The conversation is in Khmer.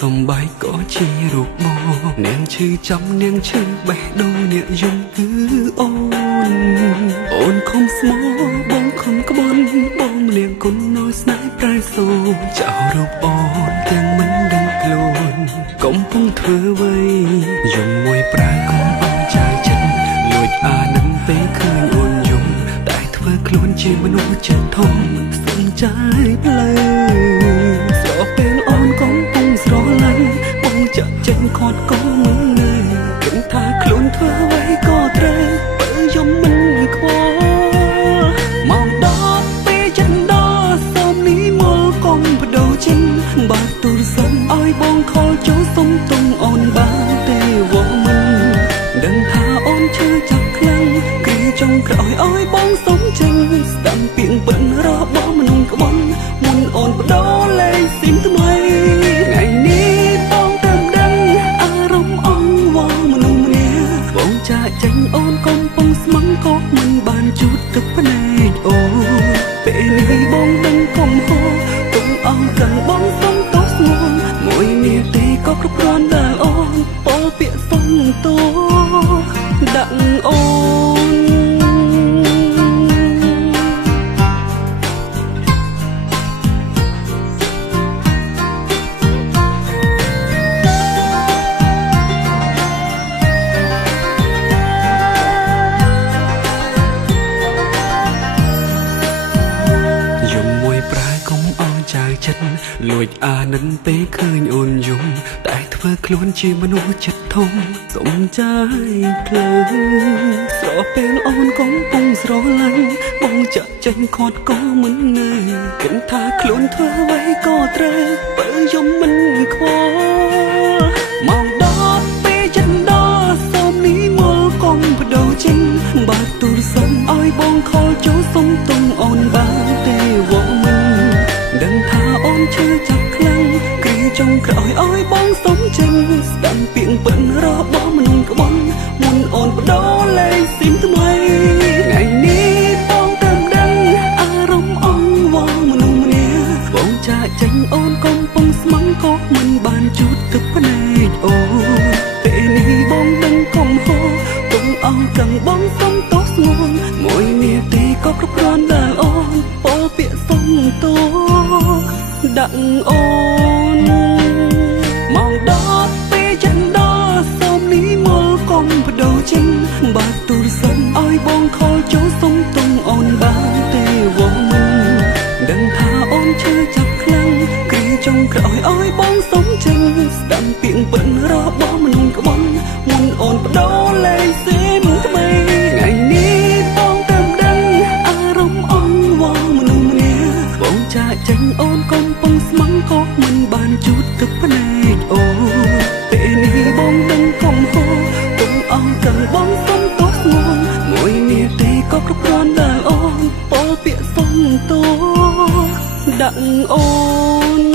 សំបាយក៏ជារូបបងនាងឈឺចំនាងឈឺបេះដូងអ្នកយំគឺអូនខំស្មោបងខំក្បន់បងលៀងគុណនៅស្នេហ៍ប្រែសូចោលរូបអូនទាំងមិនដឹងខ្លួនកំពុងធ្វើអ្វីយំមួយប្រាកុំអន់ចាយចិត្តលួចអានឹងពេលឃើញអូនយំតែធ្វើខ្លួនជាមនុស្សចិត្តធំសុំចាយផ្លូវស្រពេលអូនកំពុងស្រឡាញ់បងចាក់ចេញខាត់ក៏មិននៅគិតថាខ្លួនធ្វើអ្វីក៏ត្រូវបើយំមិនខ្វល់មកដល់ពេលចិនដល់សូមនេះមកកុំបដូរចិនបាត់ទូរស័ព្ទឲ្យបងខលចូលសុំទុំអូនបានទេវងមិនដឹងថាអូនឈឺចាប់ខ្លាំងគឺចង់ក្រោយឲ្យបងសុំចេញស្ដាំពីងពិនរបស់មនុស្សក្បន់មុនអូនបដូរលេខស៊ីមថ្មីថ្ងៃនេះបងតាមដឹងអារម្មណ៍អង្វរមនុស្សម្នាក់បងចាក់ចេញអូនកំពុងស្មឹងក៏មិនបានជូតទឹកភ្នែកអូពេលនេះបងដឹងកំហុសទុំអស់ទាំងបងសុំទោសស្ងួនមួយនាទីក៏គ្រប់គ្រាន់ដែលអូនពោលពាក្យសុំទោសដាក់អូនលួចអានឹងពេលឃើញអូនយំតែធ្វើខ្លួនជាមនុស្សចិត្តធំសុំចាយផ្លូវស្រពេលអូនកំពុងស្រឡាញ់បងចាក់ចេញខាត់ក៏មិននៅគិតថាខ្លួនធ្វើអ្វីក៏ត្រូវបើយំមិនខ្វល់មកដល់ពេលចិនដល់សូមនេះមកកុំបដូរចេញបាត់ទូរស័ព្ទឲ្យបងខលចូលសុំទុំអូនបានទេវងមិនដឹងថាអូនឈឺចាប់ខ្លាំងគឺចង់ក្រោយឲ្យបងសុំចេញស្ដាំពីងពិនរបស់មនុស្សក្បន់មុនអូនបដូរលេខស៊ីមថ្មីថ្ងៃនេះបងតាមដឹងអារម្មណ៍អង្វរមនុស្សម្នាក់បងចាក់ចេញអូនកំពុងស្មឹងក៏មិនបានជូតទឹកភ្នែកអូពេលនេះបងដឹងកំហុសទុំអស់ទាំងបងសុំទោសស្ងួនមួយនាទីក៏គ្រប់គ្រាន់ដែលអូនពោលពាក្យសុំទោសដាក់អូនមកដល់ពេលចិនដល់សូមនេះមកកុំបដូរចេញបាត់ទូរស័ព្ទឲ្យបងខលចូលសុំទុំអូនបានទេវងមិនដឹងថាអូនឈឺចាប់ខ្លាំងគឺចង់ក្រោយឲ្យបងសុំចេញស្ដាំពីងពិនរបស់មនុស្សក្បន់មុនអូនបដូរលេខស៊ីមថ្មីថ្ងៃនេះបងតាមដឹងអារម្មណ៍អង្វរមនុស្សម្នាក់បងចាក់ចេញអូនកំពុងស្មឹងក៏មិនបានជូតទឹកភ្នែកអូពេលនេះបងដឹងកំហុសទុំអស់ទាំងបងសុំទោសស្ងួនមួយនាទីក៏គ្រប់គ្រាន់ដែលអូនពោលពាក្យសុំទោសដាក់អូន